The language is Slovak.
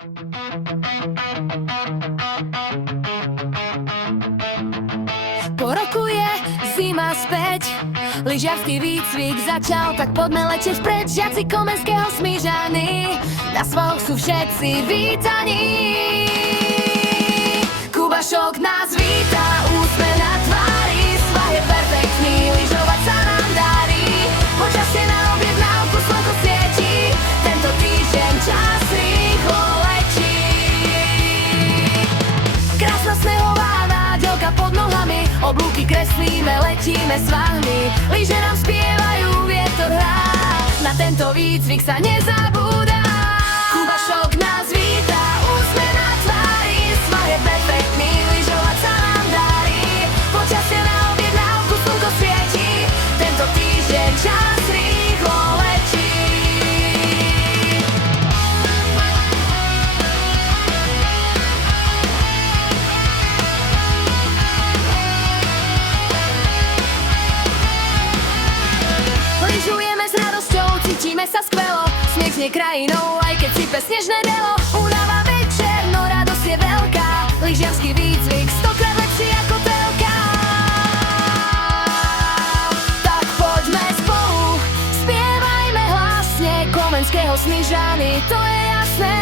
Po roku je zima späť, lyžiarsky výcvik začal, tak poďme letieť vpred. Žiaci Komenského Smížany, na svaloch sú všetci vítaní. Kubašok nás víta, úsmev na tvári, svah je perfektný, lyžovať sa nám darí. Počasie na objednávku, slnko svieti, tento týždeň čas rýchlo letí. Krásna snehová nádielka pod nohami, oblúky kreslíme, letíme s vami. Lyže nám spievajú, vietor hrá, na tento výcvik sa nezabúda. Kubašok nás víta, úsmev na tvári, svah je perfektný, lyžovať sa nám darí. Počasie na objednávku, slnko svieti, tento týždeň čas rýchlo letí. Lyžujeme s radosťou, cítime sa skvelo, sneh znie krajinou, aj keď sype snežné delo. Únava večer, no radosť je veľká, lyžiarsky výcvik stokrát lepší ako telka. Tak poďme spolu, spievajme hlasne, Komenského Smížany, to je jasné.